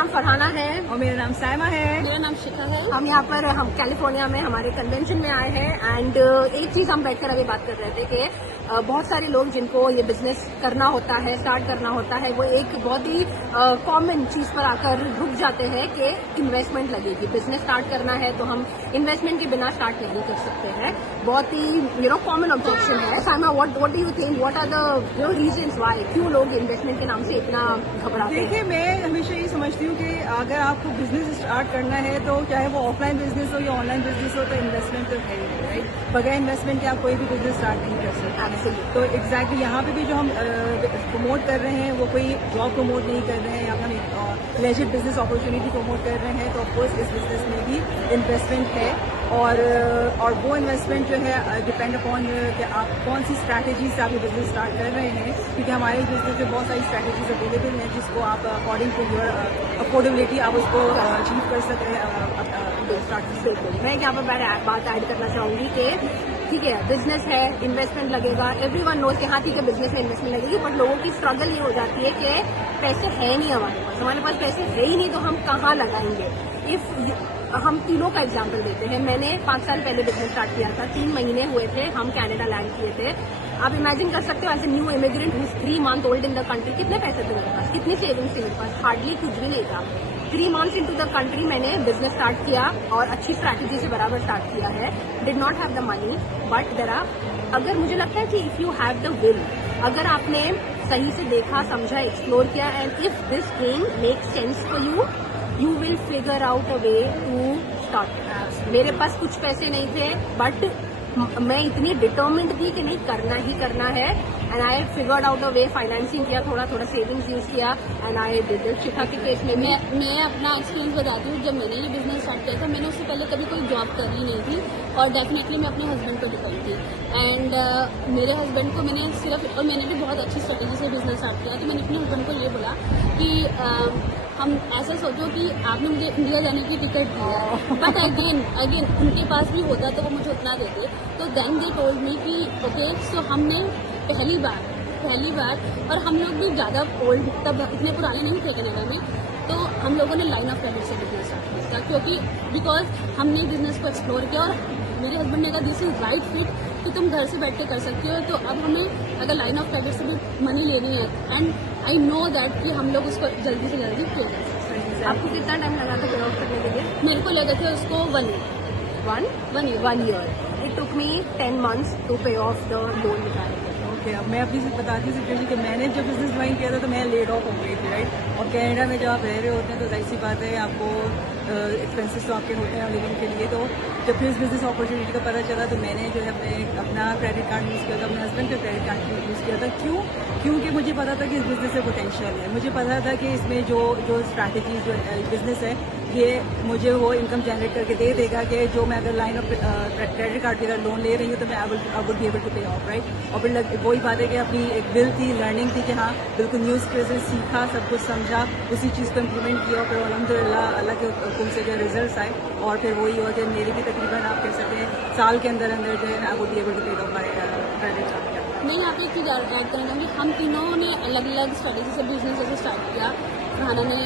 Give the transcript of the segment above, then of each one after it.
नाम फरहाना है और मेरा नाम साइमा है। मेरा नाम शिखा है। हम यहाँ पर कैलिफोर्निया में हमारे कन्वेंशन में आए हैं एंड एक चीज हम बैठकर अभी बात कर रहे थे कि बहुत सारे लोग जिनको ये बिजनेस करना होता है, स्टार्ट करना होता है, वो एक बहुत ही कॉमन चीज पर आकर रुक जाते हैं कि इन्वेस्टमेंट लगेगी। बिजनेस स्टार्ट करना है तो हम इन्वेस्टमेंट के बिना स्टार्ट नहीं कर सकते हैं। बहुत ही कॉमन ऑब्जेक्शन है। Saima, what do you think, what are the reasons why क्यों लोग इन्वेस्टमेंट के नाम से इतना घबराते हैं? देखिए, मैं हमेशा ये समझती हूँ कि अगर आपको बिजनेस स्टार्ट करना है तो चाहे वो ऑफलाइन बिजनेस हो या ऑनलाइन बिजनेस हो, तो इन्वेस्टमेंट तो है ही, राइट। बगैर इन्वेस्टमेंट के आप कोई भी बिजनेस स्टार्ट नहीं कर सकते। तो एग्जैक्टली यहाँ पे भी जो हम प्रमोट कर रहे हैं वो कोई जॉब प्रमोट नहीं कर रहे हैं, या हम एक लेजिट बिजनेस अपॉर्चुनिटी प्रमोट कर रहे हैं। तो ऑफकोर्स इस बिजनेस में भी इन्वेस्टमेंट है और वो इन्वेस्टमेंट जो है डिपेंड अपॉन कि आप कौन सी स्ट्रैटेजी से आप ये बिजनेस स्टार्ट कर रहे हैं, क्योंकि हमारे बिजनेस में बहुत सारी स्ट्रैटेजीज अवेलेबल हैं जिसको आप अकॉर्डिंग टू योर अफोर्डेबिलिटी आप उसको अचीव कर सकते हैं स्टार्ट। मैं यहाँ पर बात ऐड करना चाहूंगी कि ठीक है, बिजनेस है, इन्वेस्टमेंट लगेगा, एवरीवन नोज कि हाँ ठीक है, बिजनेस में इन्वेस्टमेंट लगेगी, बट लोगों की स्ट्रगल ये हो जाती है कि पैसे है नहीं हमारे पास पैसे है ही नहीं, तो हम कहाँ लगाएंगे। इफ हम तीनों का एग्जाम्पल देते हैं, मैंने 5 साल पहले बिजनेस स्टार्ट किया था, 3 महीने हुए थे, हम कनाडा लैंड किए थे। आप इमेजिन कर सकते हो as a new immigrant who is 3 months old in the country, कितने पैसे थे मेरे पास, कितनी सेविंग्स थी मेरे पास, हार्डली कुछ भी नहीं था। 3 months into the country मैंने बिजनेस स्टार्ट किया और अच्छी स्ट्रैटेजी से बराबर स्टार्ट किया है। Did not have the money, but there are, अगर मुझे लगता है कि if you have the will, अगर आपने सही से देखा, समझा, एक्सप्लोर किया, and if this thing make sense for you will figure out a way to start. मेरे पास कुछ पैसे नहीं थे, बट मैं इतनी डिटर्मिन्ड थी कि नहीं, करना ही करना है, and I figured out a way. Financing किया, थोड़ा सेविंग्स यूज किया, एंड आई डिड इट। शिखा के केस में मैं अपना एक्सपीरियंस बताती हूँ। जब मैंने ये बिजनेस स्टार्ट किया था, मैंने उससे पहले कभी कोई जॉब करी नहीं थी, और डेफिनेटली मैं अपने हस्बैंड पर डिपेंड थी। एंड मेरे हस्बैंड को मैंने सिर्फ, और मैंने भी बहुत अच्छी स्ट्रेटेजी से बिजनेस स्टार्ट किया, तो मैंने अपने हस्बैंड को ये बोला कि हम ऐसा सोचो कि आपने मुझे इंडिया जाने की टिकट दी है, बट अगेन उनके पास भी होता तो वो मुझे उतना देते। तो देन दे टोल्ड मी कि ओके, सो हमने पहली बार, और हम लोग भी ज़्यादा ओल्ड, तब इतने पुराने नहीं थे कनाडा में, तो हम लोगों ने लाइन ऑफ क्रेडिट से बिजनेस स्टार्ट किया था, क्योंकि बिकॉज हमने बिजनेस को एक्सप्लोर किया, और मेरे हस्बैंड ने कहा दिस इज राइट फिट कि तुम घर से बैठ के कर सकती हो। तो अब हमें अगर लाइन ऑफ क्रेडिट से भी मनी लेनी है, एंड आई नो दैट कि हम लोग उसको जल्दी से जल्दी पे कर सकते हैं। आपको कितना टाइम लगा था पे ऑफ करने के लिए? मेरे को लगा था उसको 1 year. It took me 10 months to pay off the loan which I had. Okay, अब मैं अपनी बताती हूँ कि मैंने जब बिजनेस ज्वाइन किया था तो मैं लेड ऑफ हो गई थी, राइट। और कनाडा में जब आप रह रहे होते हैं तो जाहिर सी बात है, आपको एक्सपेंसेस तो आपके होते हैं लिविंग के लिए। तो जब फिर इस बिजनेस अपॉर्चुनिटी का पता चला तो मैंने जो है अपना क्रेडिट कार्ड यूज़ किया था, अपने हस्बैंड का क्रेडिट कार्ड यूज़ किया था। क्योंकि मुझे पता था कि इस बिजनेस में पोटेंशियल है, मुझे पता था कि इसमें जो स्ट्रैटेजी जो बिजनेस है ये मुझे वो इनकम जनरेट करके दे देगा कि जो मैं अगर लाइन ऑफ क्रेडिट कार्ड की अगर लोन ले रही हूँ तो मैं I would be able to pay off, right. और फिर वही बात है कि अपनी एक विल थी, लर्निंग थी कि हाँ बिल्कुल न्यू स्किल्स सीखा, सब कुछ समझा, उसी चीज़ को इम्प्लीमेंट किया, और फिर अल्हम्दुलिल्लाह अल्लाह के हुक्म से जो रिजल्ट आए, और फिर वही हुआ कि मेरी भी तकरीबन आप कह सकते हैं साल के अंदर जो है I would be able to pay off my credit card. मैं यहाँ पे एक चीज़ ऐड करना चाहूँगी, हम तीनों ने अलग अलग स्ट्रेटेजी से बिजनेस जैसे स्टार्ट किया। खाना ने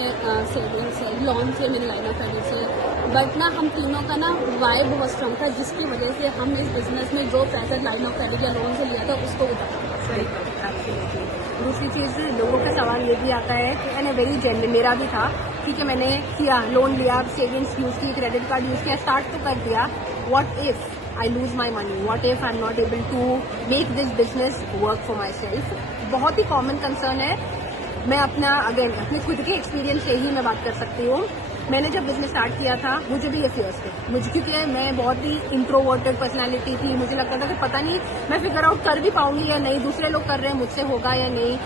सेविंग से, लोन से, मेरी लाइन ऑफ क्रेडिट से, बट ना हम तीनों का ना वाई बहुत स्ट्रॉन्ग था, जिसकी वजह से हम इस बिजनेस में जो पैसा लाइन ऑफ क्रेडिट या लोन से लिया था उसको उतारा। सही। दूसरी चीज़, लोगों का सवाल ये भी आता है कि एंड वेरी जेन्युइन, मेरा भी था, ठीक है मैंने किया, लोन लिया, सेविंग्स यूज़ की, क्रेडिट कार्ड यूज़ किया, स्टार्ट तो कर दिया, what if I lose my money? What if I'm not able to make this business work for myself? बहुत ही कॉमन कंसर्न है। मैं अपने खुद के एक्सपीरियंस से ही मैं बात कर सकती हूँ। मैंने जब बिजनेस स्टार्ट किया था मुझे भी ये फियर्स थे, क्योंकि मैं बहुत ही इंट्रोवर्टेड पर्सनालिटी थी। मुझे लगता था कि पता नहीं मैं फिगर आउट कर भी पाऊंगी या नहीं, दूसरे लोग कर रहे हैं, मुझसे होगा या नहीं।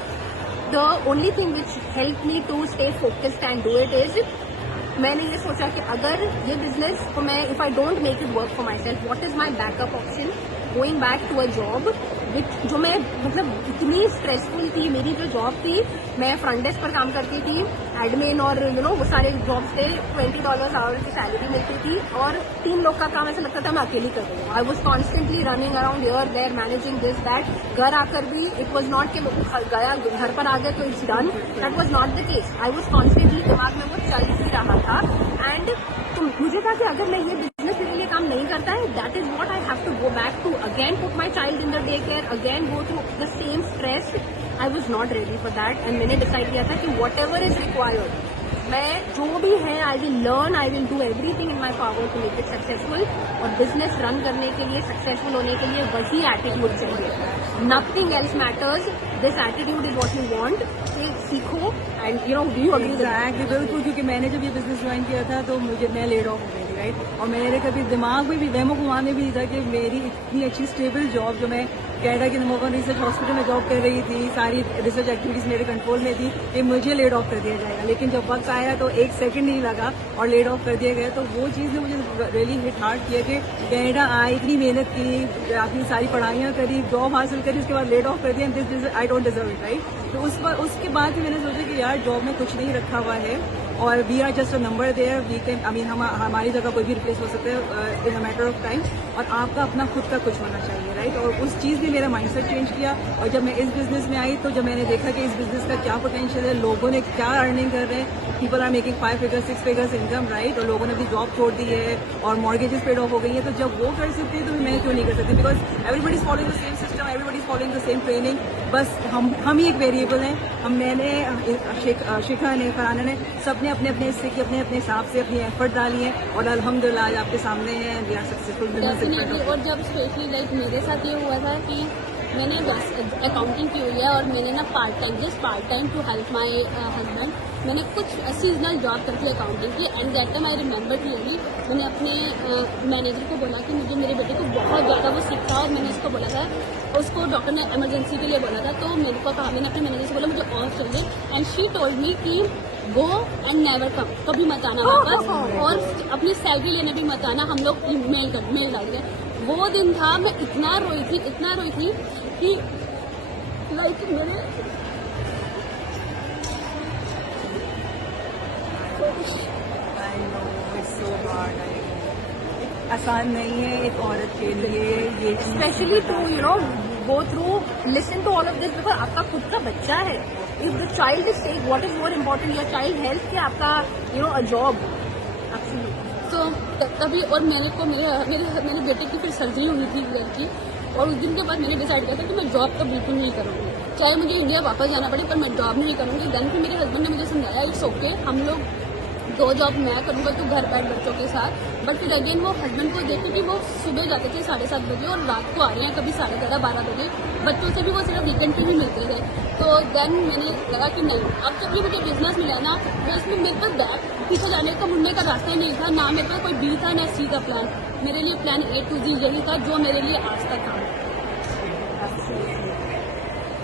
The only thing which help me to stay focused and do it is, मैंने ये सोचा कि अगर ये बिजनेस को मैं, if I don't make it work for myself, what is my backup option? Going back to a job जो मैं मतलब इतनी स्ट्रेसफुल थी मेरी जो जॉब थी, मैं फ्रंट डेस्क पर काम करती थी, एडमिन और वो सारे जॉब्स थे, $20 आवर की सैलरी मिलती थी और 3 लोग का काम ऐसा लगता था मैं अकेली कर रही हूँ। I was constantly running around here there managing this that. घर आकर भी इट वॉज नॉट कि गया घर पर आ गए तो it's done, that was not the case. I was constantly दिमाग में वो चल ही रहा था। एंड तो मुझे था कि अगर मैं ये बिजनेस मेरे लिए काम नहीं करता है, that is what I have to go back to again put my child in the daycare, again go through the same stress. I was not ready for that and मैंने decide किया था कि what ever is required, मैं जो भी है I will learn, I will do everything in my power to make it successful. और business run करने के लिए, सक्सेसफुल होने के लिए वही एटीट्यूड चाहिए, nothing else matters. This attitude is what you want, सीखो and do you agree with that? Exactly, बिल्कुल, क्योंकि मैंने जब ये बिजनेस ज्वाइन किया था तो मैं लेड ऑफ हो गई थी, राइट। और मेरे कभी दिमाग में भी वहमो गुमान में भी नहीं था कि मेरी इतनी अच्छी स्टेबल जॉब, जो मैं कनाडा के नंबर 1 रिसर्च हॉस्पिटल में जॉब कर रही थी, सारी रिसर्च एक्टिविटीज मेरे कंट्रोल में थी, कि मुझे लेड ऑफ कर दिया जाएगा। लेकिन जब वक्त आया तो 1 सेकंड नहीं लगा और लेड ऑफ कर दिया गया। तो वो चीज़ ने मुझे रियली हिट हार्ड किया कि कनाडा आए, इतनी मेहनत की, अपनी सारी पढ़ाइयाँ करी, जॉब हासिल करी, उसके बाद लेड ऑफ कर दिया, this I don't deserve it, right. तो उसके बाद ही मैंने सोचा कि यार जॉब में कुछ नहीं रखा हुआ है और we are just a number there, we can, I mean हमारी जगह कोई भी रिप्लेस हो सकता है in a matter of time, और आपका अपना खुद का कुछ होना चाहिए, राइट। और उस चीज़ ने मेरा माइंडसेट चेंज किया। और जब मैं इस बिजनेस में आई तो जब मैंने देखा कि इस बिजनेस का क्या पोटेंशियल है, लोगों ने क्या अर्निंग कर रहे हैं, people are making 5 figures 6 figures income, right, और लोगों ने अपनी जॉब छोड़ दी है और मॉर्गेजेस पेड ऑफ हो गई है, तो जब वो कर सकते हैं तो मैं क्यों नहीं कर सकती? Because everybody is following the same system, everybody is following the same training, बस हम ही एक वेरिएबल हैं। मैंने, शिखा ने, फरहाना ने, सबने अपने अपने हिस्से की अपने अपने हिसाब से अपनी एफर्ट डाली है और अल्हम्दुलिल्लाह आज आपके सामने है, वी आर सक्सेसफुल डेफिनेटली। और जब स्पेशली लाइक मेरे साथ ये हुआ था कि मैंने अकाउंटिंग की हुई है और मैंने ना just part time to help my husband, मैंने कुछ सीजनल जॉब करती है अकाउंटिंग की। And that time I remember clearly, मैंने अपने मैनेजर को बोला कि मुझे मेरे बेटे को बहुत ज़्यादा वो सिक था और मैंने उसको बोला था, उसको डॉक्टर ने इमरजेंसी के लिए बोला था, तो मेरे को कहा, मैंने अपने मैनेजर से बोला मुझे ऑफ चाहिए, एंड शी टोल्ड मी कि गो एंड नेवर कम, कभी मत आना वापस, और अपनी सैलरी लेने भी मत आना, हम लोग मेल डाल गए। वो दिन था, मैं इतना रोई थी कि लाइक मेरे आसान नहीं है एक औरत के लिए ये, specially to go through, listen to all of this, because आपका खुद का बच्चा है। If the child is safe, what is more important, your child health के आपका अ जॉब। तो तभी, और मेरे बेटे की फिर सर्जरी हुई थी घर की, और उस दिन के बाद मैंने डिसाइड किया था कि मैं जॉब तो बिल्कुल नहीं करूँगी, चाहे मुझे इंडिया वापस जाना पड़े, पर मैं जॉब नहीं करूँगी। देन फिर मेरे हस्बैंड ने मुझे समझाया इट्स ओके, हम लोग 2 जॉब मैं करूँगा, तो घर बैठ बच्चों के साथ। बट फिर अगेन वो हस्बैंड को देखे कि वो सुबह जाते थे 7:30 बजे और रात को आ रहे हैं कभी 11:30 12 बजे, बच्चों से भी वो सिर्फ वीकेंड पे ही मिलते थे। तो देन मैंने लगा कि नहीं, अब जब भी मुझे बिजनेस मिला ना, तो इसमें मेरे पास बैक पीछे जाने का, मुड़ने का रास्ता ही नहीं था, ना मेरे पास कोई बी था ना सी का प्लान। मेरे लिए प्लान A to Z यही था जो मेरे लिए आज तक था।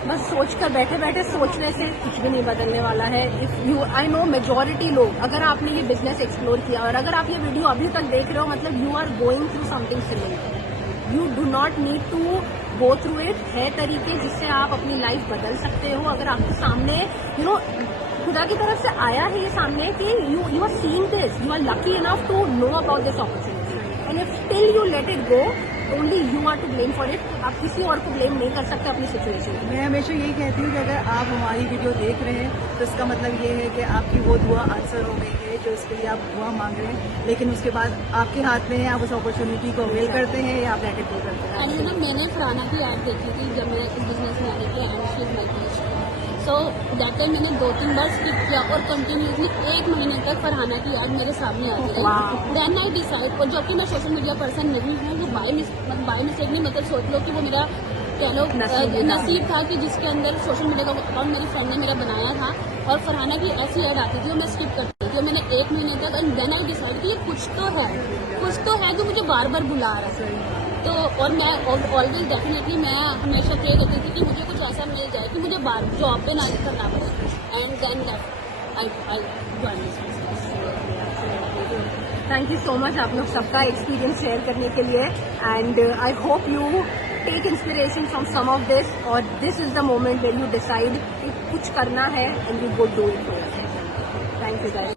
बस सोच कर बैठे बैठे सोचने से कुछ भी नहीं बदलने वाला है। If you, I know majority लोग, अगर आपने ये बिजनेस एक्सप्लोर किया और अगर आप ये वीडियो अभी तक देख रहे हो, मतलब you are going through something similar. You do not need to go through it. है तरीके जिससे आप अपनी लाइफ बदल सकते हो। अगर आपके सामने खुदा की तरफ से आया है ये सामने कि you are seeing this, you are lucky enough to know about this opportunity, and if still you let it go, only you are to blame for it. आप किसी और को ब्लेम नहीं कर सकते अपनी सिचुएशन। मैं हमेशा यही कहती हूँ कि अगर आप हमारी वीडियो देख रहे हैं तो इसका मतलब ये है कि आपकी वो दुआ आंसर हो गई है जो इसके लिए आप दुआ मांग रहे हैं, लेकिन उसके बाद आपके हाथ में है, आप उस अपॉर्चुनिटी को अवेल करते हैं या आप लेट इट गो करते हैं। एंड मैंने फरहाना की ऐड देखी थी जब मैं इस बिजनेस में आने की, and she is my best. So that time मैंने 2-3 बार स्किप किया और कंटिन्यूसली 1 महीने तक फरहाना की ऐड मेरे सामने आती रही। देन आई डिसाइड, और जबकि मैं सोशल मीडिया पर्सन नहीं हूँ, वो बाय मिस्टेक नहीं, मतलब सोच लो कि वो मेरा कह लो नसीब था कि जिसके अंदर सोशल मीडिया का अकाउंट मेरी फ्रेंड ने मेरा बनाया था, और फरहाना की ऐसी ऐड आती थी और मैं स्किप करती थी। और मैंने 1 महीने तक, एंड देन आई डिसाइड कि ये कुछ तो है जो मुझे बार बार बुला रहा है। तो और मैं ऑलवेज डेफिनेटली मैं हमेशा प्रे करती थी कि मुझे कुछ ऐसा मिल जाए कि मुझे बार जॉब पे ना करना पड़े, and then I join this business. Thank you so much आप लोग सबका एक्सपीरियंस शेयर करने के लिए, and I hope you take inspiration from some of this, और this is the moment where you decide कि कुछ करना है and you go do it for yourself. Thank you guys.